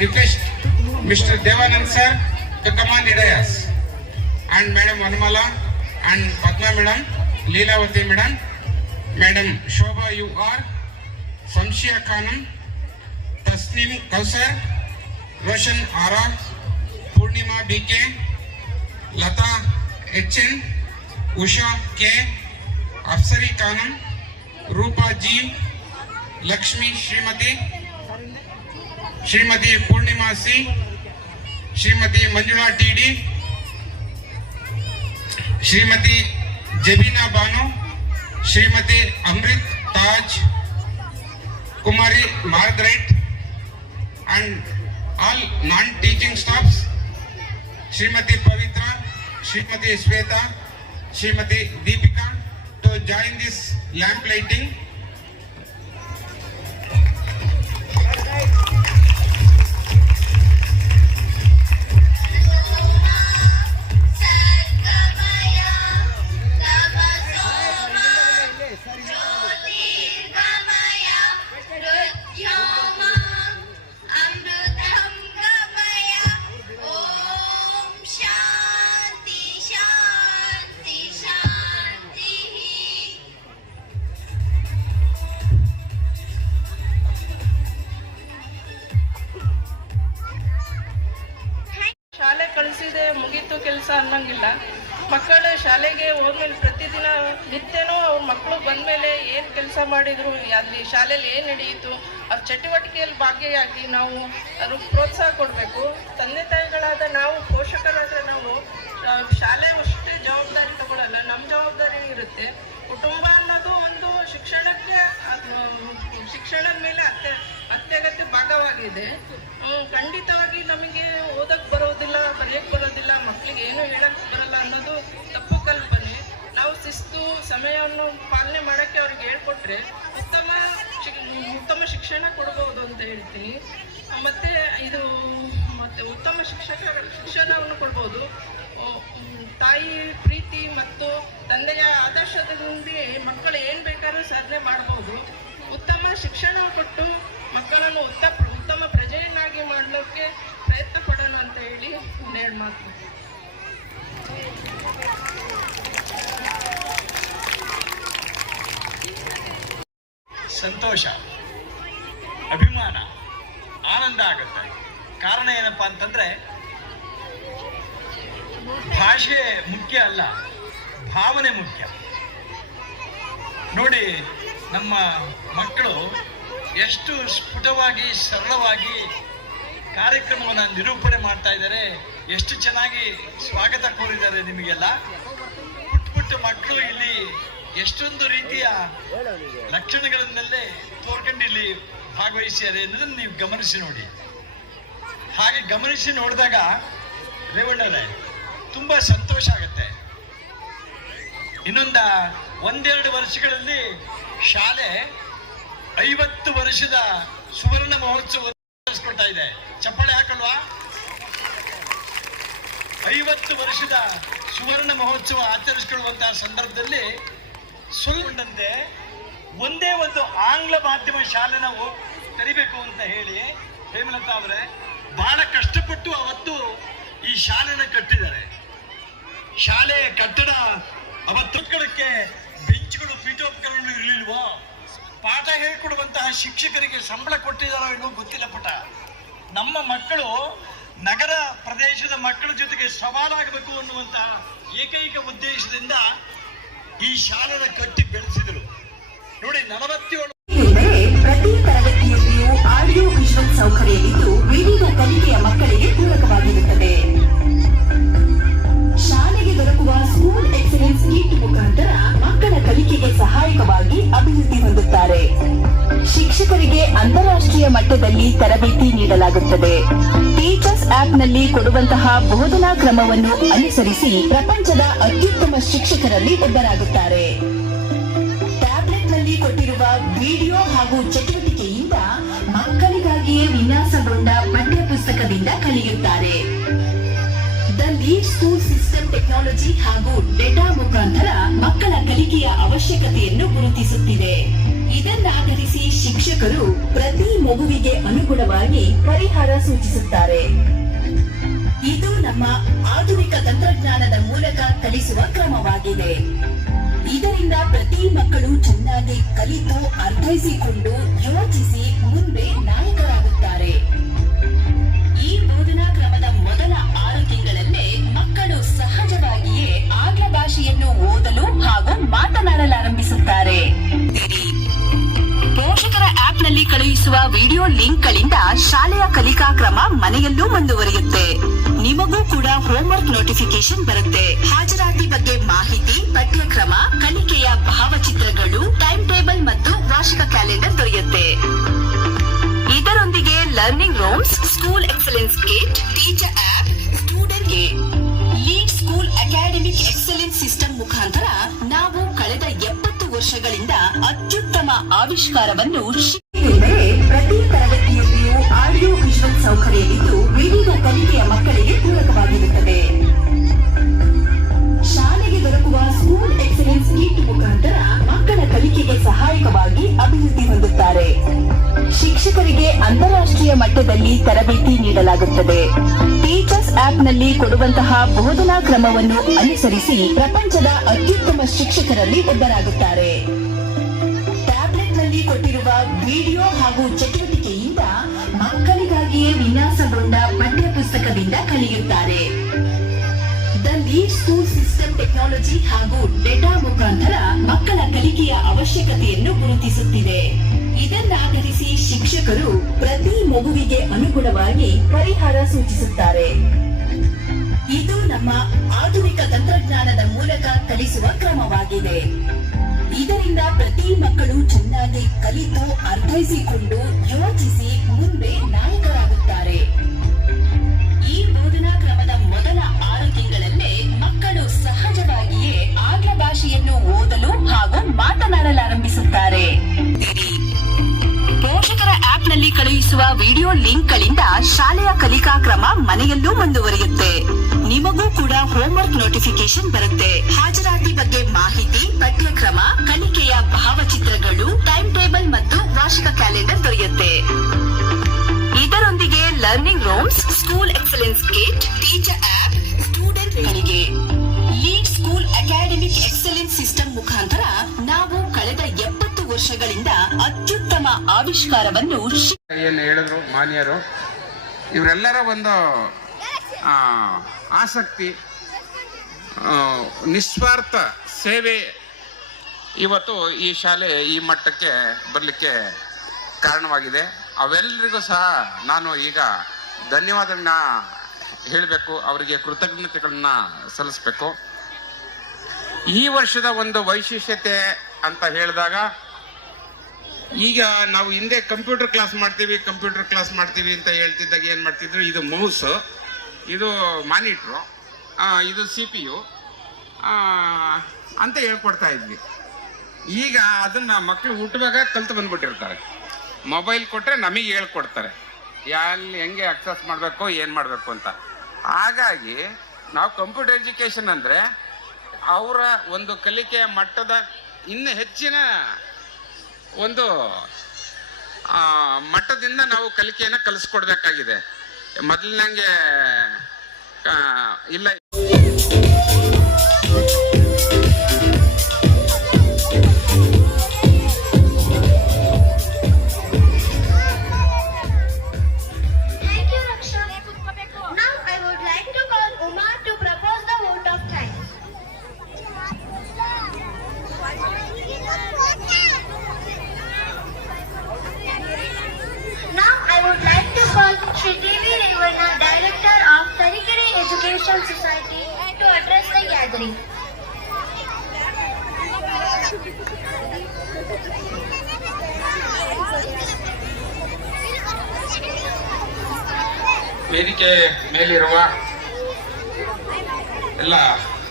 request Mr. Devanand sir to come on dais. And Madam Vanmala and Padma madam, Leelavati madam, Madam Shobha you are, Samshia Khanam, Tasneem Kausar, Roshan Ara, Purnima BK, Lata HN, Usha K, Afsari Khanam, Rupa G, Lakshmi Srimati, Shrimati Poornima C Shrimati Manjula T D Shrimati Jabeena Banu Shrimati Amrit Taj Kumari Margaret and all non teaching staffs Shrimati Pavithra Shrimati Shweta Shrimati Deepika to join this lamp lighting ಕೆಲಸ ಅನ್ನಂಗಿಲ್ಲ. ಮಕ್ಕಳು ಶಾಲೆಗೆ ಹೋದ್ಮೇಲೆ ಪ್ರತಿದಿನ ನಿತ್ಯನೂ ಅವ್ರ ಮಕ್ಕಳು ಬಂದಮೇಲೆ ಏನು ಕೆಲಸ ಮಾಡಿದ್ರು ಅಲ್ಲಿ ಶಾಲೆಯಲ್ಲಿ ಏನು ನಡೆಯಿತು ಅವ್ರ ಚಟುವಟಿಕೆಯಲ್ಲಿ ಭಾಗಿಯಾಗಿ ನಾವು ಅವ್ರಿಗೆ ಪ್ರೋತ್ಸಾಹ ಕೊಡಬೇಕು. ತಂದೆ ತಾಯಿಗಳಾದ ನಾವು ಪೋಷಕರಾದ ನಾವು ಶಾಲೆ ಅಷ್ಟೇ ಜವಾಬ್ದಾರಿ ತಗೊಳ್ಳಲ್ಲ ನಮ್ಮ ಜವಾಬ್ದಾರಿ ಇರುತ್ತೆ. ಕುಟುಂಬ ಅನ್ನೋದು ಒಂದು ಶಿಕ್ಷಣಕ್ಕೆ ಶಿಕ್ಷಣದ ಮೇಲೆ ಅತ್ಯ, ಅತ್ಯಗತ್ಯ ಭಾಗವಾಗಿದೆ. ಖಂಡಿತವಾಗಿ ನಮಗೆ ಓದಕ್ ಬರೋದಿಲ್ಲ ಬರೆಯಕ್ ಬರೋದಿಲ್ಲ ಮಕ್ಕಳಿಗೆ ಏನು ಹೇಳಕ್ ಬರಲ್ಲ ಅನ್ನೋದು ತಪ್ಪು ಕಲ್ಪನೆ. ನಾವು ಶಿಸ್ತು, ಸಮಯವನ್ನು ಪಾಲನೆ ಮಾಡೋಕ್ಕೆ ಅವ್ರಿಗೆ ಹೇಳ್ಕೊಟ್ರೆ ಉತ್ತಮ ಉತ್ತಮ ಶಿಕ್ಷಣ ಕೊಡ್ಬೋದು ಅಂತ ಹೇಳ್ತೀನಿ. ಮತ್ತೆ ಇದು, ಮತ್ತೆ ಉತ್ತಮ ಶಿಕ್ಷಕ, ಶಿಕ್ಷಣವನ್ನು ಕೊಡ್ಬೋದು. ತಾಯಿ ಪ್ರೀತಿ ಮತ್ತು ತಂದೆಯ ಆದರ್ಶದಲ್ಲಿ ಅಭಿಮಾನ ಆನಂದ ಆಗುತ್ತೆ. ಕಾರಣ ಏನಪ್ಪ ಅಂತಂದ್ರೆ, ಭಾಷೆ ಮುಖ್ಯ ಅಲ್ಲ, ಭಾವನೆ ಮುಖ್ಯ. ನೋಡಿ, ನಮ್ಮ ಮಕ್ಕಳು ಎಷ್ಟು ಸ್ಫುಟವಾಗಿ, ಸರಳವಾಗಿ ಕಾರ್ಯಕ್ರಮವನ್ನು ನಿರೂಪಣೆ ಮಾಡ್ತಾ ಇದ್ದಾರೆ, ಎಷ್ಟು ಚೆನ್ನಾಗಿ ಸ್ವಾಗತ ಕೋರಿದ್ದಾರೆ ನಿಮಗೆಲ್ಲ. ಪುಟ್ಟ ಪುಟ್ಟ ಮಕ್ಕಳು ಇಲ್ಲಿ ಎಷ್ಟೊಂದು ರೀತಿಯ ಲಕ್ಷಣಗಳನ್ನೆಲ್ಲೇ ತೋರ್ಕೊಂಡು ಇಲ್ಲಿ ಭಾಗವಹಿಸಿದ್ದಾರೆ ಅನ್ನೋದನ್ನು ನೀವು ಗಮನಿಸಿ ನೋಡಿ. ಹಾಗೆ ಗಮನಿಸಿ ನೋಡಿದಾಗ ರೇವಣ್ಣರೇ, ತುಂಬಾ ಸಂತೋಷ ಆಗುತ್ತೆ. ಇನ್ನೊಂದ ಒಂದೆರಡು ವರ್ಷಗಳಲ್ಲಿ ಶಾಲೆ ಐವತ್ತು ವರ್ಷದ ಸುವರ್ಣ ಮಹೋತ್ಸವ ಆಚರಿಸ್ಕೊಳ್ತಾ ಇದೆ. ಚಪ್ಪಾಳೆ ಹಾಕಲ್ವಾ? ಐವತ್ತು ವರ್ಷದ ಸುವರ್ಣ ಮಹೋತ್ಸವ ಆಚರಿಸಿಕೊಳ್ಳುವಂತಹ ಸಂದರ್ಭದಲ್ಲಿ ಸುಲ್ಕೊಂಡಂತೆ ಒಂದೇ ಒಂದು ಆಂಗ್ಲ ಮಾಧ್ಯಮ ಶಾಲೆನ ನಾವು ತೆರಿಬೇಕು ಅಂತ ಹೇಳಿ ಹೇಮಲತಾ ಅವರೇ ಬಹಳ ಕಷ್ಟಪಟ್ಟು ಅವತ್ತು ಈ ಶಾಲೆನ ಕಟ್ಟಿದ್ದಾರೆ. ಶಾಲೆಯ ಕಟ್ಟಡ ಅವತ್ತು ಕಡಕ್ಕೆ ಬೆಂಚ್ಗಳು, ಪೀಠೋಪಕರಣಗಳು ಇರಲಿಲ್ವೋ? ಪಾಠ ಹೇಳ್ಕೊಡುವಂತಹ ಶಿಕ್ಷಕರಿಗೆ ಸಂಬಳ ಕೊಟ್ಟಿದ್ದಾರೋ ಏನೋ ಗೊತ್ತಿಲ್ಲ ಪುಟ. ನಮ್ಮ ಮಕ್ಕಳು ನಗರ ಪ್ರದೇಶದ ಮಕ್ಕಳ ಜೊತೆಗೆ ಸವಾಲಾಗಬೇಕು ಅನ್ನುವಂತಹ ಏಕೈಕ ಉದ್ದೇಶದಿಂದ ಈ ಶಾಲೆನ ಕಟ್ಟಿ ಬೆಳೆಸಿದರು. ನೋಡಿ, ನಲವತ್ತೇಳು ಪ್ರತಿ ತರಗತಿಯಲ್ಲಿಯೂ ಆಡಿಯೋ ವಿಜುವಲ್ ಸೌಕರ್ಯವಿದ್ದು ವಿವಿಧ ಕಲಿಕೆಯ ಮಕ್ಕಳಿಗೆ ಪೂರಕವಾಗಿರುತ್ತದೆ. ಶಾಲೆಗೆ ದೊರಕುವ ಸ್ಕೂಲ್ ಎಕ್ಸಲೆನ್ಸ್ ಕಿಟ್ ಮುಖಾಂತರ ಮಕ್ಕಳ ಕಲಿಕೆಗೆ ಸಹಾಯಕವಾಗಿ ಅಭಿವೃದ್ಧಿ ಹೊಂದುತ್ತಾರೆ. ಶಿಕ್ಷಕರಿಗೆ ಅಂತಾರಾಷ್ಟ್ರೀಯ ಮಟ್ಟದಲ್ಲಿ ತರಬೇತಿ ನೀಡಲಾಗುತ್ತದೆ. ಟೀಚರ್ಸ್ ಆಪ್ನಲ್ಲಿ ಕೊಡುವಂತಹ ಬೋಧನಾ ಕ್ರಮವನ್ನು ಅನುಸರಿಸಿ ಪ್ರಪಂಚದ ಅತ್ಯುತ್ತಮ ಶಿಕ್ಷಕರಲ್ಲಿ ಒಬ್ಬರಾಗುತ್ತಾರೆ. ವಿಡಿಯೋ ಹಾಗೂ ಚಟುವಟಿಕೆಯಿಂದ ಮಕ್ಕಳಿಗಾಗಿಯೇ ವಿನ್ಯಾಸಗೊಂಡ ಪಠ್ಯ ಪುಸ್ತಕದಿಂದ ಕಲಿಯುತ್ತಾರೆ. The lead school system technology ಹಾಗೂ ಡೇಟಾ ಮುಖಾಂತರ ಮಕ್ಕಳ ಕಲಿಕೆಯ ಅವಶ್ಯಕತೆಯನ್ನು ಗುರುತಿಸುತ್ತಿದೆ. ಇದನ್ನಾಧರಿಸಿ ಶಿಕ್ಷಕರು ಪ್ರತಿ ಮಗುವಿಗೆ ಅನುಗುಣವಾಗಿ ಪರಿಹಾರ ಸೂಚಿಸುತ್ತಾರೆ. ಇದು ನಮ್ಮ ಆಧುನಿಕ ತಂತ್ರಜ್ಞಾನದ ಮೂಲಕ ಕಲಿಸುವ ಕ್ರಮವಾಗಿದೆ. ಇದರಿಂದ ಪ್ರತಿ ಮಕ್ಕಳು ಚೆನ್ನಾಗಿ ಕಲಿತು ಅರ್ಥೈಸಿಕೊಂಡು ಯೋಚಿಸಿ ಮುಂದೆ ನಾಯಕರಾಗುತ್ತಾರೆ. ಈ ಬೋಧನಾ ಕ್ರಮದ ಮೊದಲ ಆರು ತಿಂಗಳಲ್ಲೇ ಮಕ್ಕಳು ಸಹಜವಾಗಿಯೇ ಆಂಗ್ಲ ಭಾಷೆಯನ್ನು ಓದಲು ಹಾಗೂ ಮಾತನಾಡಲಾರಂಭಿಸುತ್ತಾರೆ. ಕಳುಹಿಸುವ ವಿಡಿಯೋ ಲಿಂಕ್ಗಳಿಂದ ಶಾಲೆಯ ಕಲಿಕಾ ಕ್ರಮ ಮನೆಯಲ್ಲೂ ಮುಂದುವರಿಯುತ್ತೆ. ನಿಮಗೂ ಕೂಡ ಹೋಮ್ವರ್ಕ್ ನೋಟಿಫಿಕೇಶನ್ ಬರುತ್ತೆ. ಹಾಜರಾತಿ ಬಗ್ಗೆ ಮಾಹಿತಿ, ಪಠ್ಯಕ್ರಮ, ಕಲಿಕೆಯ ಭಾವಚಿತ್ರಗಳು, ಟೈಮ್ ಟೇಬಲ್ ಮತ್ತು ವಾರ್ಷಿಕ ಕ್ಯಾಲೆಂಡರ್ ದೊರೆಯುತ್ತೆ. ಇದರೊಂದಿಗೆ learning rooms, school excellence kit, teacher app student lead school academic excellence system ಮುಖಾಂತರ ನಾವು ಕಳೆದ ಎಪ್ಪತ್ತು ವರ್ಷಗಳಿಂದ ಅತ್ಯುತ್ತಮ ಆವಿಷ್ಕಾರವನ್ನು ತರಬೇತಿ ನೀಡಲಾಗುತ್ತದೆ. ಟೀಚರ್ಸ್ ಆಪ್ನಲ್ಲಿ ಕೊಡುವಂತಹ ಬೋಧನಾ ಕ್ರಮವನ್ನು ಅನುಸರಿಸಿ ಪ್ರಪಂಚದ ಅತ್ಯುತ್ತಮ ಶಿಕ್ಷಕರಲ್ಲಿ ಒಬ್ಬರಾಗುತ್ತಾರೆ. ಟ್ಯಾಬ್ಲೆಟ್ನಲ್ಲಿ ಕೊಟ್ಟಿರುವ ವಿಡಿಯೋ ಹಾಗೂ ಚಟುವಟಿಕೆಯಿಂದ ಮಕ್ಕಳಿಗಾಗಿಯೇ ವಿನ್ಯಾಸಗೊಂಡ ಪಠ್ಯ ಪುಸ್ತಕದಿಂದ ಕಲಿಯುತ್ತಾರೆ ಸ್ಕೂಲ್ ಸಿಸ್ಟಮ್ ಟೆಕ್ನಾಲಜಿ ಹಾಗೂ ಡೇಟಾ ಮುಖಾಂತರ ಮಕ್ಕಳ ಕಲಿಕೆಯ ಅವಶ್ಯಕತೆಯನ್ನು ಗುರುತಿಸುತ್ತಿದೆ. ಇದನ್ನಾಧರಿಸಿ ಶಿಕ್ಷಕರು ಪ್ರತಿ ಮಗುವಿಗೆ ಅನುಗುಣವಾಗಿ ಪರಿಹಾರ ಸೂಚಿಸುತ್ತಾರೆ. ಇದು ನಮ್ಮ ಆಧುನಿಕ ತಂತ್ರಜ್ಞಾನದ ಮೂಲಕ ಕಲಿಸುವ ಕ್ರಮವಾಗಿದೆ. ಇದರಿಂದ ಪ್ರತಿ ಮಕ್ಕಳು ಚೆನ್ನಾಗಿ ಕಲಿತು ಅರ್ಥೈಸಿಕೊಂಡು ಯೋಚಿಸಿ ಮುಂದೆ ನಾಯಕರಾಗುತ್ತಾರೆ. ಈ ಬೋಧನಾ ಕ್ರಮದ ಮೊದಲ ಆರು ತಿಂಗಳಲ್ಲೇ ಮಕ್ಕಳು ಸಹಜವಾಗಿಯೇ ಆಂಗ್ಲ ಭಾಷೆಯನ್ನು ಓದಲು ಹಾಗೂ ಮಾತನಾಡಲಾರಂಭಿಸುತ್ತಾರೆ. ಪೋಷಕರ ಆಪ್ನಲ್ಲಿ ಕಳುಹಿಸುವ ವಿಡಿಯೋ ಲಿಂಕ್ಗಳಿಂದ ಶಾಲೆಯ ಕಲಿಕಾ ಕ್ರಮ ಮನೆಯಲ್ಲೂ ಮುಂದುವರಿಯುತ್ತೆ. ನಿಮಗೂ ಕೂಡ ಹೋಮ್ವರ್ಕ್ ನೋಟಿಫಿಕೇಶನ್ ಬರುತ್ತೆ. ಹಾಜರಾತಿ ಬಗ್ಗೆ ಮಾಹಿತಿ, ಪಠ್ಯಕ್ರಮ, ಕಲಿಕೆಯ ಭಾವಚಿತ್ರಗಳು ಟೈಮ್ ಟೇಬಲ್ ಮತ್ತು ವಾರ್ಷಿಕ ಕ್ಯಾಲೆಂಡರ್ ದೊರೆಯುತ್ತೆ. ಇದರೊಂದಿಗೆ learning rooms school excellence kit teacher app student ಗಳಿಗೆ lead school academic excellence system ಮುಖಾಂತರ ನಾವು ಕಳೆದ ಎಪ್ಪತ್ತು ವರ್ಷಗಳಿಂದ ಅತ್ಯುತ್ತಮ ಆವಿಷ್ಕಾರವನ್ನು ಶಿ- ಏನು ಹೇಳಿದ್ರು ಮಾನ್ಯರು? ಇವರೆಲ್ಲರ ಒಂದು ಆಸಕ್ತಿ ನಿಸ್ವಾರ್ಥ ಸೇವೆ ಇವತ್ತು ಈ ಶಾಲೆ ಈ ಮಟ್ಟಕ್ಕೆ ಬರಲಿಕ್ಕೆ ಕಾರಣವಾಗಿದೆ. ಅವೆಲ್ಲರಿಗೂ ಸಹ ನಾನು ಈಗ ಧನ್ಯವಾದಗಳನ್ನ ಹೇಳಬೇಕು, ಅವರಿಗೆ ಕೃತಜ್ಞತೆಗಳನ್ನ ಸಲ್ಲಿಸಬೇಕು. ಈ ವರ್ಷದ ಒಂದು ವೈಶಿಷ್ಟ್ಯತೆ ಅಂತ ಹೇಳಿದಾಗ ಈಗ ನಾವು ಹಿಂದೆ ಕಂಪ್ಯೂಟರ್ ಕ್ಲಾಸ್ ಮಾಡ್ತೀವಿ ಕಂಪ್ಯೂಟರ್ ಕ್ಲಾಸ್ ಮಾಡ್ತೀವಿ ಅಂತ ಹೇಳ್ತಿದ್ದಾಗ ಏನು ಮಾಡ್ತಿದ್ರು? ಇದು ಮೌಸ್ ಇದು ಮಾನಿಟ್ರು ಇದು ಸಿ ಪಿ ಯು ಅಂತ ಹೇಳ್ಕೊಡ್ತಾ ಇದ್ವಿ. ಈಗ ಅದನ್ನ ಮಕ್ಕಳು ಹುಟ್ಟುವಾಗ ಕಲ್ತು ಬಂದ್ಬಿಟ್ಟಿರ್ತಾರೆ. ಮೊಬೈಲ್ ಕೊಟ್ಟರೆ ನಮಗೆ ಹೇಳ್ಕೊಡ್ತಾರೆ. ಎಲ್ಲಿ ಹೆಂಗೆ ಅಕ್ಸಸ್ ಮಾಡಬೇಕು, ಏನು ಮಾಡಬೇಕು ಅಂತ. ಹಾಗಾಗಿ ನಾವು ಕಂಪ್ಯೂಟರ್ ಎಜುಕೇಷನ್ ಅಂದರೆ ಅವರ ಒಂದು ಕಲಿಕೆಯ ಮಟ್ಟದ ಇನ್ನು ಹೆಚ್ಚಿನ ಒಂದು ಮಟ್ಟದಿಂದ ನಾವು ಕಲಿಕೆಯನ್ನು ಕಲಿಸ್ಕೊಡ್ಬೇಕಾಗಿದೆ. ಮೊದಲಿನಂಗೆ ಇಲ್ಲ. ಸೋಷಿಯಟಿ ಟು ಅಡ್ರೆಸ್ ದ ಯಾದ್ರಿ ಮೇರಿ ಎಲ್ಲ